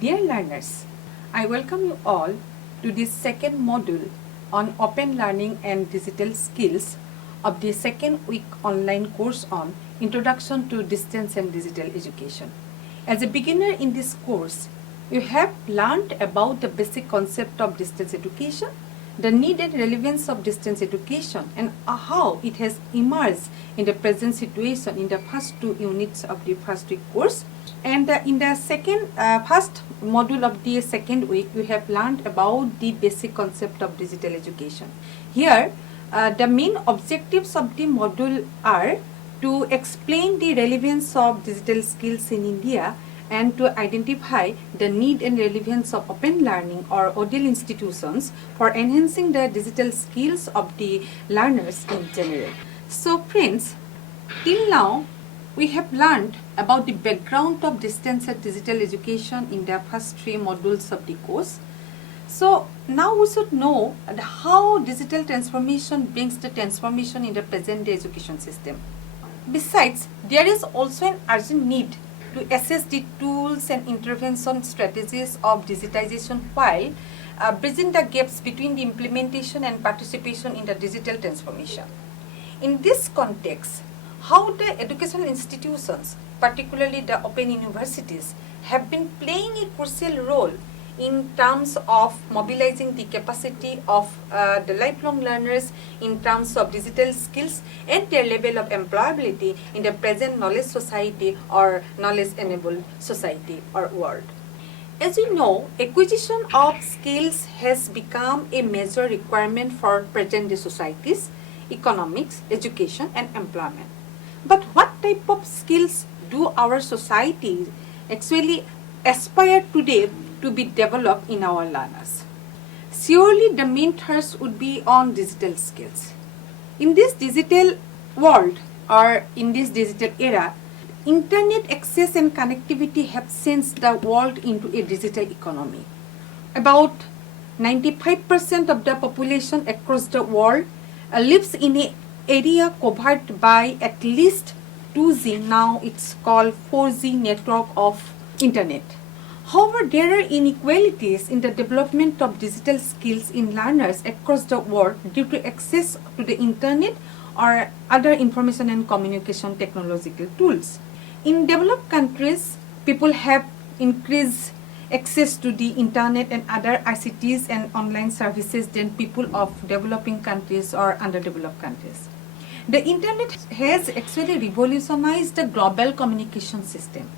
Dear learners, I welcome you all to this second module on open learning and digital skills of the second week online course on Introduction to Distance and Digital Education. As a beginner in this course, you have learned about the basic concept of distance education, the need and relevance of distance education, and how it has emerged in the present situation in the first two units of the first week course. And in the first module of the second week, we have learned about the basic concept of digital education. Here, the main objectives of the module are to explain the relevance of digital skills in India and to identify the need and relevance of open learning or ODL institutions for enhancing the digital skills of the learners in general. So friends, till now, we have learned about the background of distance and digital education in the first three modules of the course. So now we should know how digital transformation brings the transformation in the present day education system. Besides, there is also an urgent need to assess the tools and intervention strategies of digitization while bridging the gaps between the implementation and participation in the digital transformation. In this context, how the educational institutions, particularly the open universities, have been playing a crucial role in terms of mobilizing the capacity of the lifelong learners in terms of digital skills and their level of employability in the present knowledge society or knowledge-enabled society or world. As we know, acquisition of skills has become a major requirement for present-day societies, economics, education, and employment. But what type of skills do our society actually aspire today to be developed in our learners? Surely the main thrust would be on digital skills. In this digital world or in this digital era, internet access and connectivity have changed the world into a digital economy. About 95% of the population across the world lives in an area covered by at least 2G, now it's called 4G network of internet. However, there are inequalities in the development of digital skills in learners across the world due to access to the internet or other information and communication technological tools. In developed countries, people have increased access to the internet and other ICTs and online services than people of developing countries or underdeveloped countries. The internet has actually revolutionized the global communication system.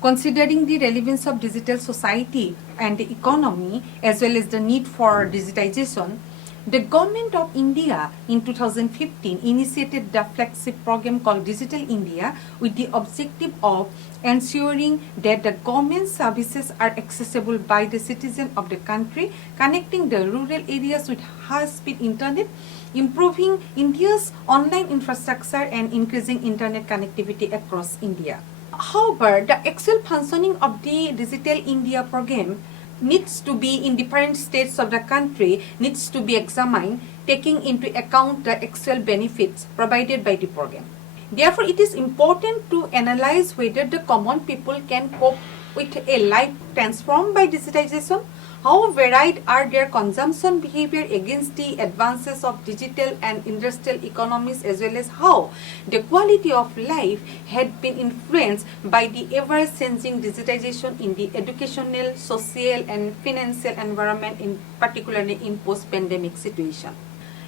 Considering the relevance of digital society and the economy as well as the need for digitization, the government of India in 2015 initiated the flagship program called Digital India with the objective of ensuring that the government services are accessible by the citizen of the country, connecting the rural areas with high-speed internet, improving India's online infrastructure and increasing internet connectivity across India. However, the actual functioning of the Digital India program needs to be in different states of the country, needs to be examined, taking into account the actual benefits provided by the program. Therefore, it is important to analyze whether the common people can cope with a life transformed by digitization, how varied are their consumption behavior against the advances of digital and industrial economies, as well as how the quality of life had been influenced by the ever-changing digitization in the educational, social and financial environment, in particularly in post-pandemic situation.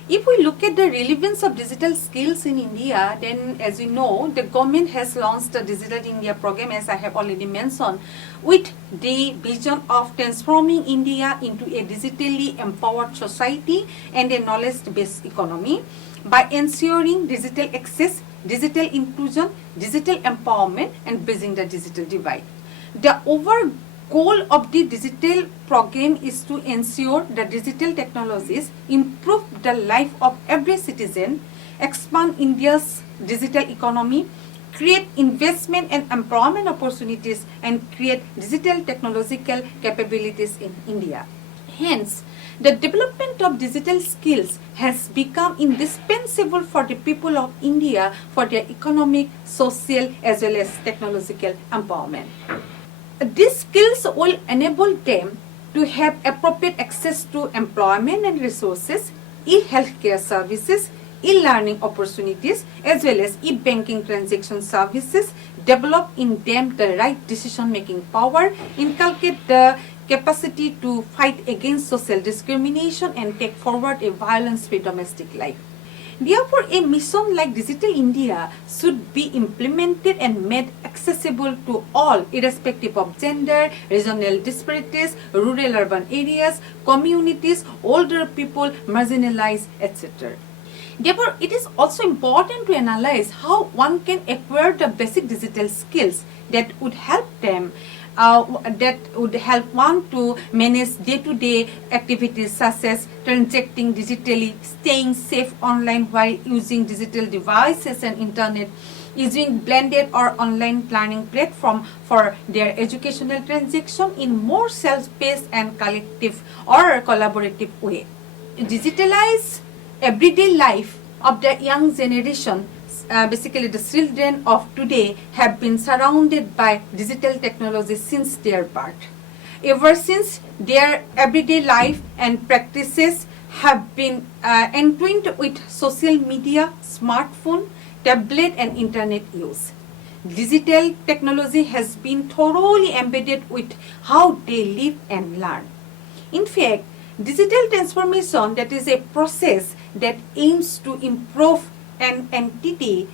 If we look at the relevance of digital skills in India, then as we know, the government has launched the Digital India program, as I have already mentioned, with the vision of transforming India into a digitally empowered society and a knowledge-based economy by ensuring digital access, digital inclusion, digital empowerment, and bridging the digital divide. The overall goal of the digital program is to ensure that digital technologies improve the life of every citizen, expand India's digital economy, create investment and employment opportunities, and create digital technological capabilities in India. Hence, the development of digital skills has become indispensable for the people of India for their economic, social, as well as technological empowerment. These skills will enable them to have appropriate access to employment and resources, e-healthcare services, e-learning opportunities, as well as e-banking transaction services, develop in them the right decision-making power, inculcate the capacity to fight against social discrimination, and take forward a violence-free domestic life. Therefore, a mission like Digital India should be implemented and made accessible to all, irrespective of gender, regional disparities, rural-urban areas, communities, older people, marginalized, etc. Therefore, it is also important to analyze how one can acquire the basic digital skills that would help them one to manage day-to-day activities such as transacting digitally, staying safe online while using digital devices and internet, using blended or online learning platform for their educational transaction in more self-paced and collective or collaborative way. Digitalize everyday life of the young generation. Basically, the children of today have been surrounded by digital technology since their birth. Ever since their everyday life and practices have been entwined with social media, smartphone, tablet and internet use. Digital technology has been thoroughly embedded with how they live and learn. In fact, digital transformation, that is a process that aims to improve an entity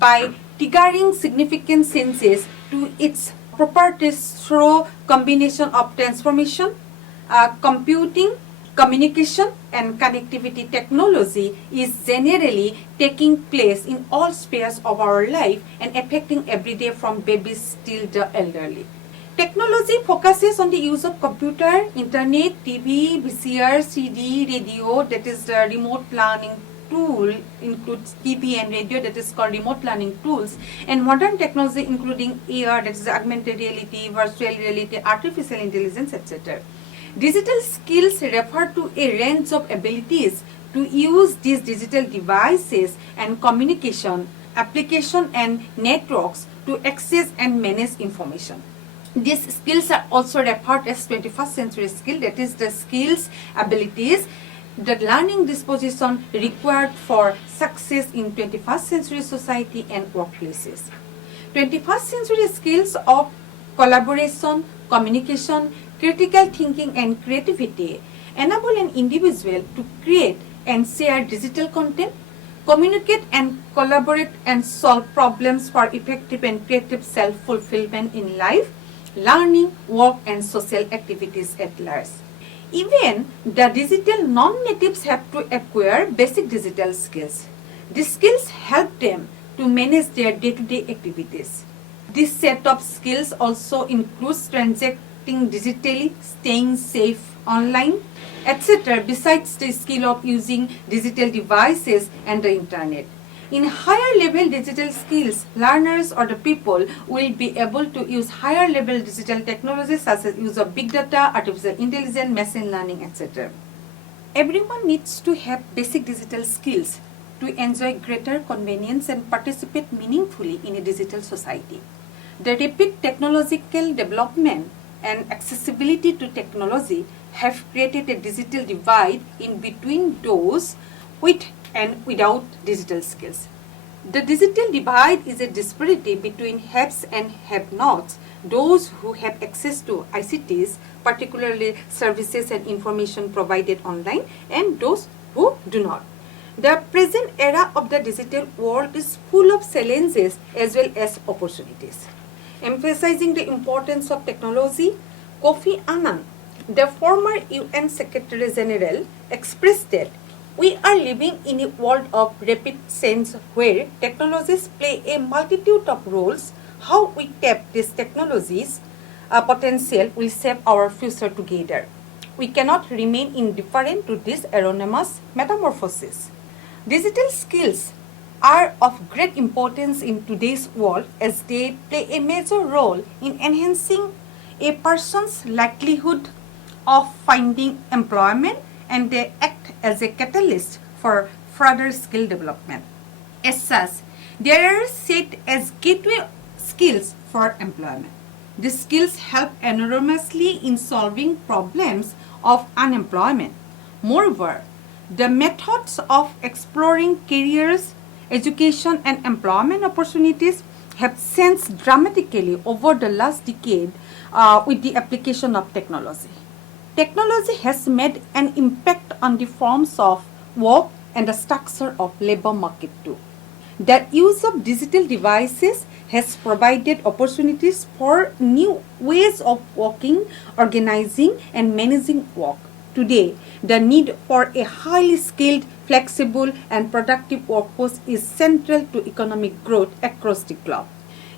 by triggering significant changes to its properties through combination of transformation, computing, communication and connectivity technology is generally taking place in all spheres of our life and affecting every day from babies till the elderly. Technology focuses on the use of computer, internet, TV, VCR, CD, radio, that is the remote learning tool, includes TV and radio, that is called remote learning tools, and modern technology including AR, that is augmented reality, virtual reality, artificial intelligence, etc. Digital skills refer to a range of abilities to use these digital devices and communication, application and networks to access and manage information. These skills are also referred as 21st century skill, that is the skills, abilities, the learning disposition required for success in 21st century society and workplaces. 21st century skills of collaboration, communication, critical thinking and creativity enable an individual to create and share digital content, communicate and collaborate and solve problems for effective and creative self-fulfillment in life, learning, work and social activities at large. Even the digital non-natives have to acquire basic digital skills. These skills help them to manage their day-to-day activities. This set of skills also includes transacting digitally, staying safe online, etc. besides the skill of using digital devices and the internet. In higher level digital skills, learners or the people will be able to use higher level digital technologies such as use of big data, artificial intelligence, machine learning, etc. Everyone needs to have basic digital skills to enjoy greater convenience and participate meaningfully in a digital society. The rapid technological development and accessibility to technology have created a digital divide in between those with and without digital skills. The digital divide is a disparity between haves and have-nots, those who have access to ICTs, particularly services and information provided online, and those who do not. The present era of the digital world is full of challenges as well as opportunities. Emphasizing the importance of technology, Kofi Annan, the former UN Secretary General, expressed that we are living in a world of rapid change where technologies play a multitude of roles. How we tap these technologies' potential will shape our future together. We cannot remain indifferent to this enormous metamorphosis. Digital skills are of great importance in today's world as they play a major role in enhancing a person's likelihood of finding employment, and they act as a catalyst for further skill development. As such, they are set as gateway skills for employment. These skills help enormously in solving problems of unemployment. Moreover, the methods of exploring careers, education, and employment opportunities have changed dramatically over the last decade with the application of technology. Technology has made an impact on the forms of work and the structure of labor market too. The use of digital devices has provided opportunities for new ways of working, organizing, and managing work. Today, the need for a highly skilled, flexible, and productive workforce is central to economic growth across the globe.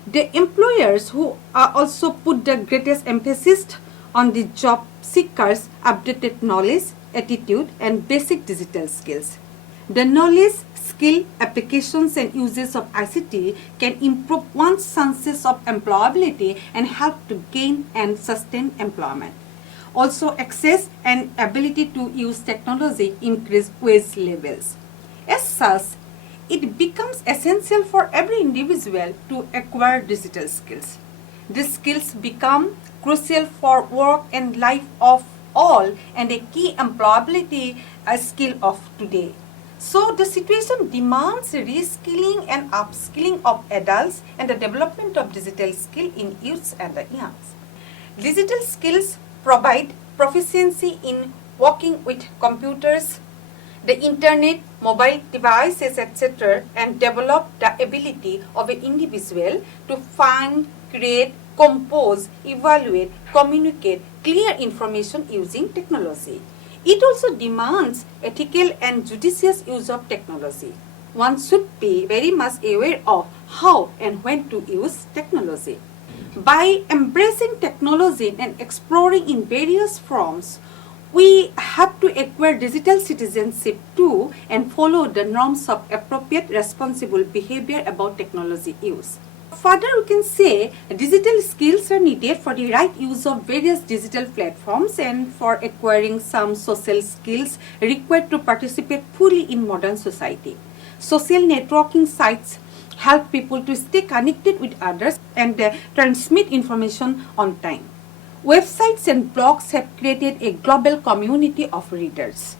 The employers who also put the greatest emphasis on the job seekers' updated knowledge, attitude, and basic digital skills. The knowledge, skill, applications, and uses of ICT can improve one's chances of employability and help to gain and sustain employment. Also, access and ability to use technology increase wage levels. As such, it becomes essential for every individual to acquire digital skills. These skills become crucial for work and life of all and a key employability skill of today. So the situation demands reskilling and upskilling of adults and the development of digital skill in youths and the youngs. Digital skills provide proficiency in working with computers, the internet, mobile devices, etc., and develop the ability of an individual to find, create, compose, evaluate, communicate clear information using technology. It also demands ethical and judicious use of technology. One should be very much aware of how and when to use technology. By embracing technology and exploring in various forms, we have to acquire digital citizenship too and follow the norms of appropriate responsible behavior about technology use. Further, we can say digital skills are needed for the right use of various digital platforms and for acquiring some social skills required to participate fully in modern society. Social networking sites help people to stay connected with others and transmit information on time. Websites and blogs have created a global community of readers.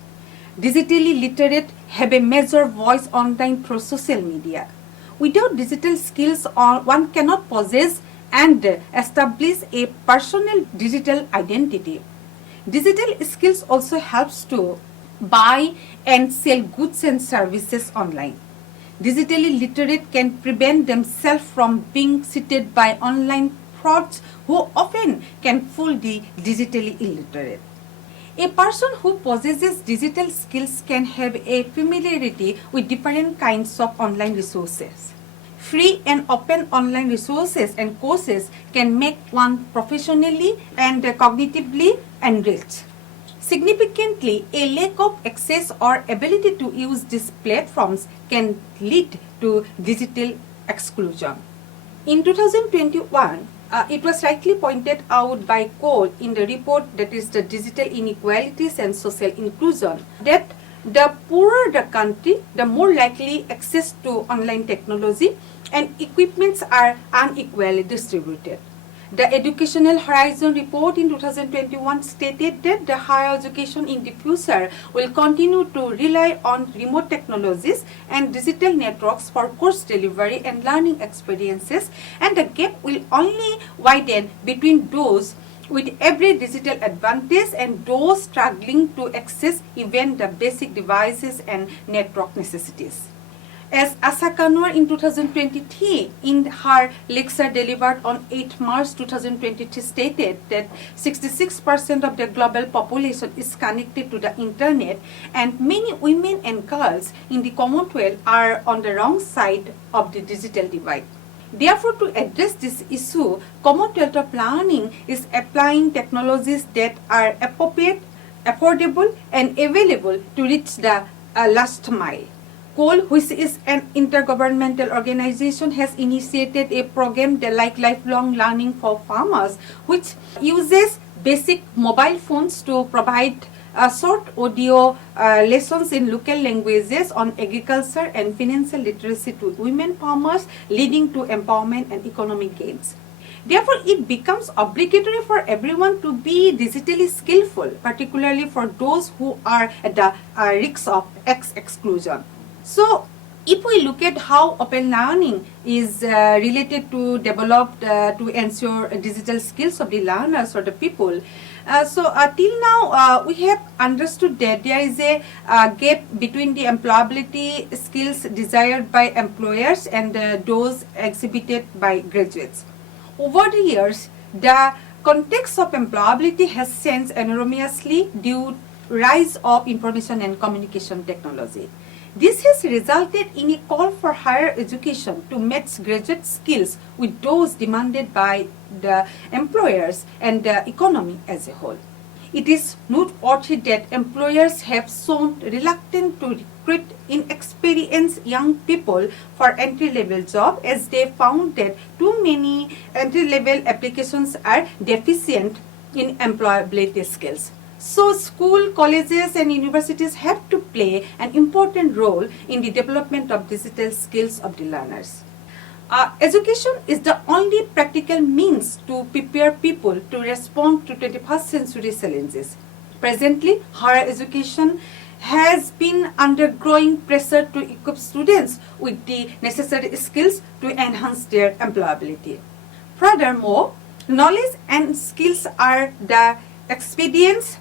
Digitally literate have a major voice online through social media. Without digital skills, one cannot possess and establish a personal digital identity. Digital skills also helps to buy and sell goods and services online. Digitally literate can prevent themselves from being cheated by online frauds who often can fool the digitally illiterate. A person who possesses digital skills can have a familiarity with different kinds of online resources. Free and open online resources and courses can make one professionally and cognitively enriched. Significantly, a lack of access or ability to use these platforms can lead to digital exclusion. In 2021, it was rightly pointed out by Cole in the report that is the digital inequalities and social inclusion that the poorer the country, the more likely access to online technology and equipments are unequally distributed. The Educational Horizon report in 2021 stated that the higher education in the future will continue to rely on remote technologies and digital networks for course delivery and learning experiences, and the gap will only widen between those with every digital advantage and those struggling to access even the basic devices and network necessities. As Asha Kanwar in 2023 in her lecture delivered on 8 March 2023 stated that 66% of the global population is connected to the internet and many women and girls in the Commonwealth are on the wrong side of the digital divide. Therefore, to address this issue, Commonwealth of Learning is applying technologies that are appropriate, affordable and available to reach the last mile. COAL, which is an intergovernmental organization, has initiated a program like Lifelong Learning for Farmers, which uses basic mobile phones to provide short audio lessons in local languages on agriculture and financial literacy to women farmers, leading to empowerment and economic gains. Therefore, it becomes obligatory for everyone to be digitally skillful, particularly for those who are at the risk of exclusion. So, if we look at how open learning is related to developed to ensure digital skills of the learners or the people, till now we have understood that there is a gap between the employability skills desired by employers and those exhibited by graduates. Over the years, the context of employability has changed enormously due to rise of information and communication technology. This has resulted in a call for higher education to match graduate skills with those demanded by the employers and the economy as a whole. It is noteworthy that employers have shown reluctant to recruit inexperienced young people for entry-level jobs as they found that too many entry-level applications are deficient in employability skills. So school, colleges and universities have to play an important role in the development of digital skills of the learners. Education is the only practical means to prepare people to respond to 21st century challenges. Presently, higher education has been under growing pressure to equip students with the necessary skills to enhance their employability. Furthermore, knowledge and skills are the expedients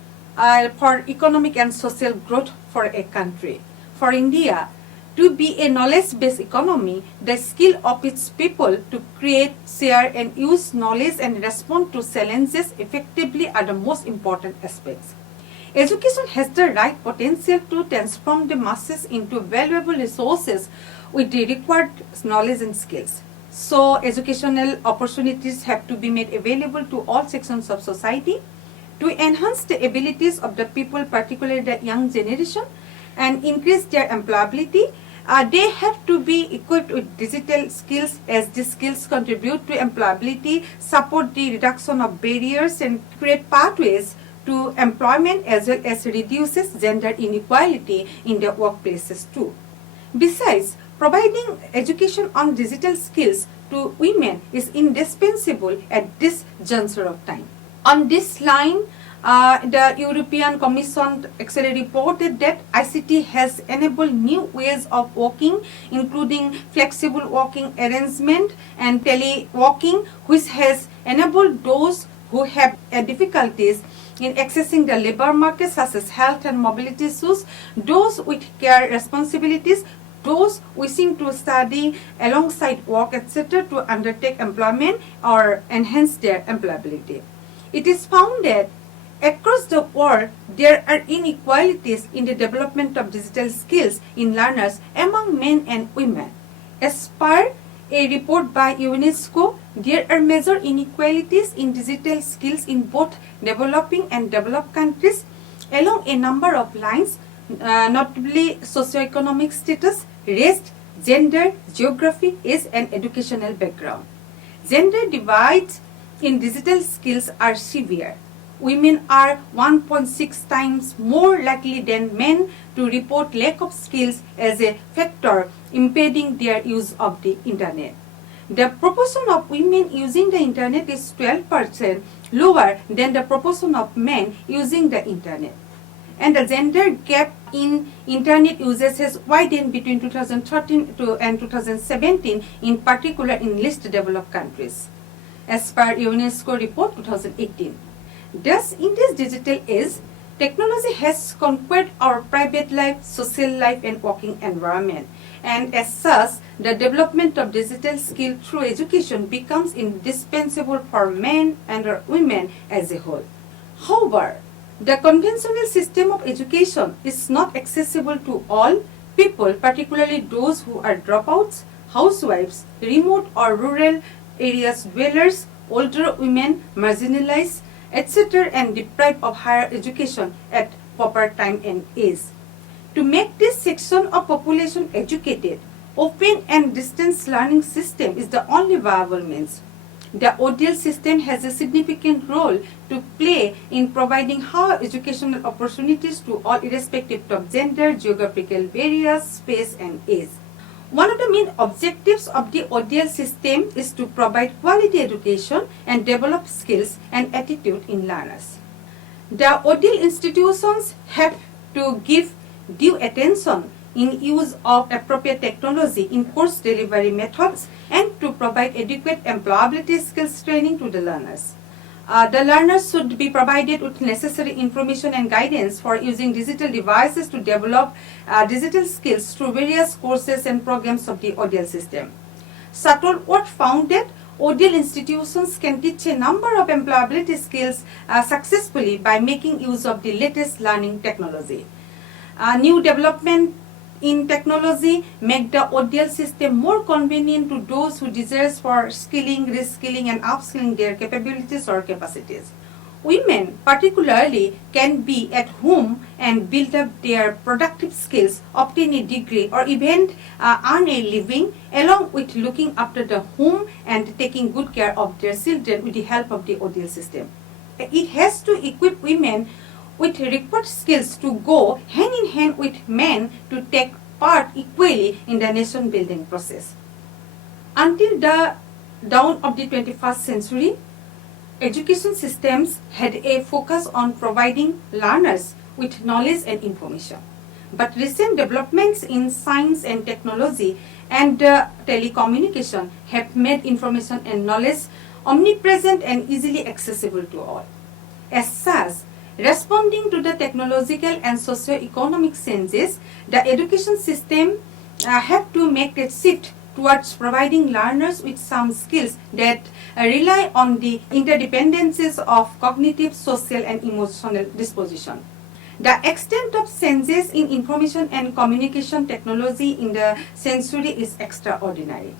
for economic and social growth for a country. For India, to be a knowledge-based economy, the skill of its people to create, share and use knowledge and respond to challenges effectively are the most important aspects. Education has the right potential to transform the masses into valuable resources with the required knowledge and skills. So, educational opportunities have to be made available to all sections of society to enhance the abilities of the people, particularly the young generation, and increase their employability. They have to be equipped with digital skills as these skills contribute to employability, support the reduction of barriers and create pathways to employment as well as reduces gender inequality in the workplaces too. Besides, providing education on digital skills to women is indispensable at this juncture of time. On this line, the European Commission actually reported that ICT has enabled new ways of working, including flexible working arrangement and teleworking, which has enabled those who have difficulties in accessing the labor market, such as health and mobility issues, those with care responsibilities, those wishing to study alongside work, etc., to undertake employment or enhance their employability. It is found that across the world, there are inequalities in the development of digital skills in learners among men and women. As per a report by UNESCO, there are major inequalities in digital skills in both developing and developed countries along a number of lines, notably socioeconomic status, race, gender, geography, age, and educational background. Gender divides in digital skills are severe. Women are 1.6 times more likely than men to report lack of skills as a factor impeding their use of the internet. The proportion of women using the internet is 12% lower than the proportion of men using the internet. And the gender gap in internet users has widened between 2013 and 2017, in particular in least developed countries, as per UNESCO report 2018. Thus, in this digital age, technology has conquered our private life, social life, and working environment. And as such, the development of digital skill through education becomes indispensable for men and women as a whole. However, the conventional system of education is not accessible to all people, particularly those who are dropouts, housewives, remote or rural areas dwellers, older women, marginalized, etc., and deprived of higher education at proper time and age. To make this section of population educated, open and distance learning system is the only viable means. The ODL system has a significant role to play in providing higher educational opportunities to all irrespective of gender, geographical barriers, space and age. One of the main objectives of the ODL system is to provide quality education and develop skills and attitude in learners. The ODL institutions have to give due attention in use of appropriate technology in course delivery methods and to provide adequate employability skills training to the learners. The learners should be provided with necessary information and guidance for using digital devices to develop digital skills through various courses and programs of the ODL system. Shuttleworth found that ODL institutions can teach a number of employability skills successfully by making use of the latest learning technology. New development in technology make the ODL system more convenient to those who desire for skilling, reskilling and upskilling their capabilities or capacities. Women particularly can be at home and build up their productive skills, obtain a degree or even earn a living along with looking after the home and taking good care of their children with the help of the ODL system. It has to equip women with required skills to go hand in hand with men to take part equally in the nation building process. Until the dawn of the 21st century, education systems had a focus on providing learners with knowledge and information. But recent developments in science and technology and telecommunication have made information and knowledge omnipresent and easily accessible to all. As such, responding to the technological and socio-economic changes, the education system have to make a shift towards providing learners with some skills that rely on the interdependencies of cognitive, social and emotional disposition. The extent of changes in information and communication technology in the century is extraordinary.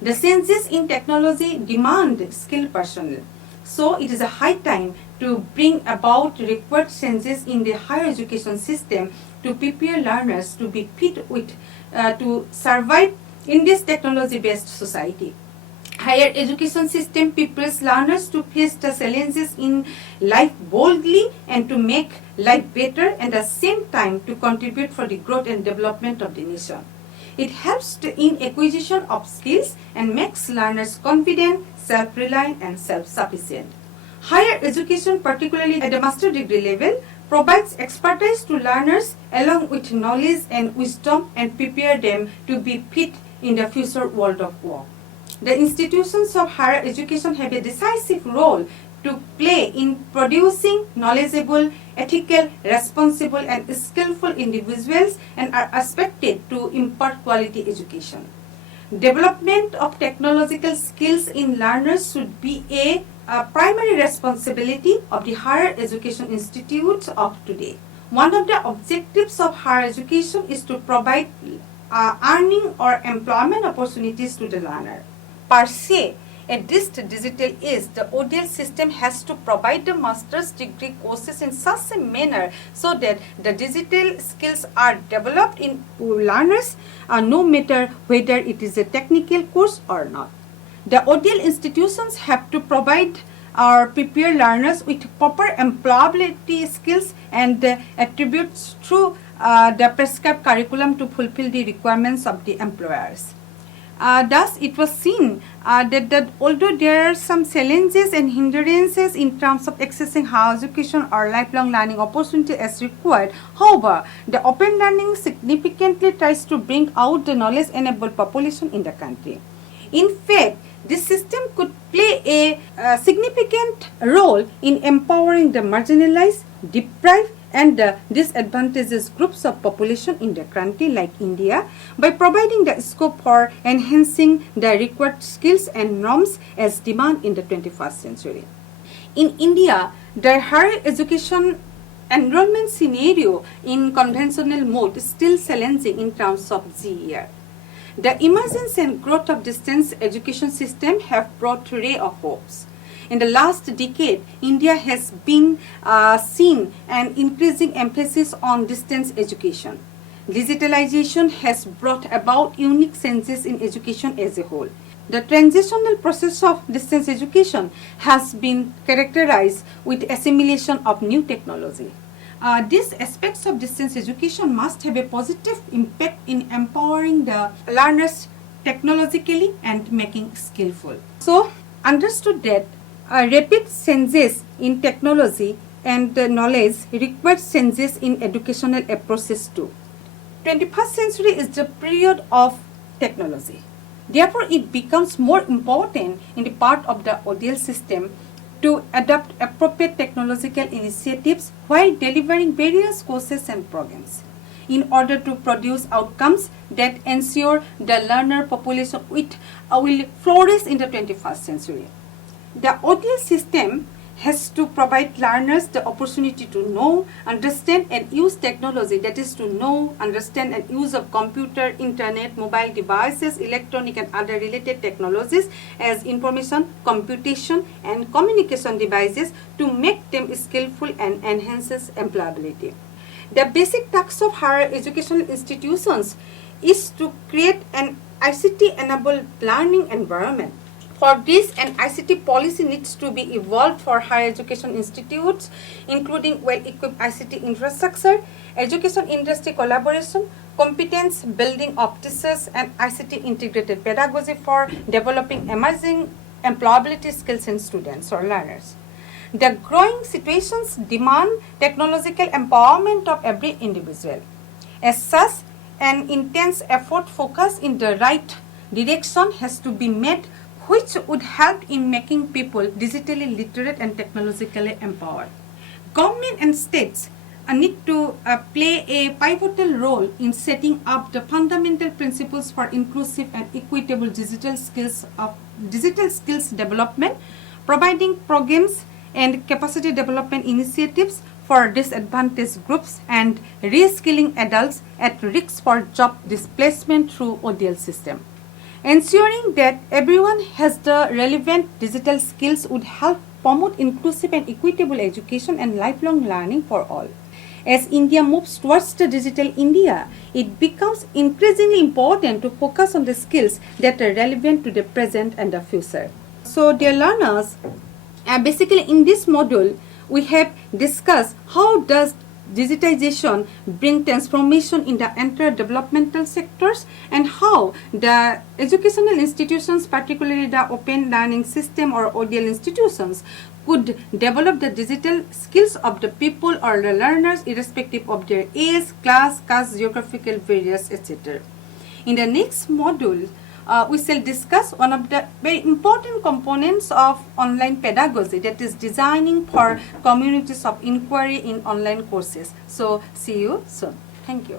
The changes in technology demand skilled personnel. So it is a high time to bring about required changes in the higher education system to prepare learners to be fit with to survive in this technology-based society. Higher education system prepares learners to face the challenges in life boldly and to make life better and at the same time to contribute for the growth and development of the nation. It helps in acquisition of skills and makes learners confident, self-reliant and self-sufficient. Higher education, particularly at the master degree level, provides expertise to learners along with knowledge and wisdom and prepare them to be fit in the future world of work. The institutions of higher education have a decisive role to play in producing knowledgeable, ethical, responsible and skillful individuals and are expected to impart quality education. Development of technological skills in learners should be a primary responsibility of the higher education institutes of today. One of the objectives of higher education is to provide earning or employment opportunities to the learner. Per se, at this digital age, the ODL system has to provide the master's degree courses in such a manner so that the digital skills are developed in learners no matter whether it is a technical course or not. The ODL institutions have to provide or prepare learners with proper employability skills and attributes through the prescribed curriculum to fulfill the requirements of the employers. Thus, it was seen that although there are some challenges and hindrances in terms of accessing higher education or lifelong learning opportunity as required, however, the open learning significantly tries to bring out the knowledge-enabled population in the country. In fact, this system could play a significant role in empowering the marginalized, deprived, and disadvantaged groups of population in the country like India by providing the scope for enhancing the required skills and norms as demand in the 21st century. In India, the higher education enrollment scenario in conventional mode is still challenging in terms of GER. The emergence and growth of distance education system have brought a ray of hopes. In the last decade, India has been seen an increasing emphasis on distance education. Digitalization has brought about unique changes in education as a whole. The transitional process of distance education has been characterized with assimilation of new technology. These aspects of distance education must have a positive impact in empowering the learners technologically and making skillful. So, understood that rapid changes in technology and knowledge require changes in educational approaches too. 21st century is the period of technology. Therefore, it becomes more important in the part of the ODL system to adopt appropriate technological initiatives while delivering various courses and programs in order to produce outcomes that ensure the learner population will flourish in the 21st century. The ODL system has to provide learners the opportunity to know, understand and use technology, that is to know, understand and use of computer, internet, mobile devices, electronic and other related technologies as information, computation and communication devices to make them skillful and enhances employability. The basic task of higher educational institutions is to create an ICT-enabled learning environment. For this, an ICT policy needs to be evolved for higher education institutes, including well-equipped ICT infrastructure, education industry collaboration, competence building of teachers, and ICT integrated pedagogy for developing emerging employability skills in students or learners. The growing situations demand technological empowerment of every individual. As such, an intense effort focused in the right direction has to be made, which would help in making people digitally literate and technologically empowered. Government and states need to play a pivotal role in setting up the fundamental principles for inclusive and equitable digital skills development, providing programs and capacity development initiatives for disadvantaged groups and reskilling adults at risk for job displacement through ODL system. Ensuring that everyone has the relevant digital skills would help promote inclusive and equitable education and lifelong learning for all. As India moves towards the digital India, it becomes increasingly important to focus on the skills that are relevant to the present and the future. So, dear learners, basically in this module, we have discussed how does digitization bring transformation in the entire developmental sectors and how the educational institutions, particularly the open learning system or ODL institutions, could develop the digital skills of the people or the learners irrespective of their age, class, caste, geographical various, etc. In the next module, we shall discuss one of the very important components of online pedagogy, that is designing for communities of inquiry in online courses. So, see you soon. Thank you.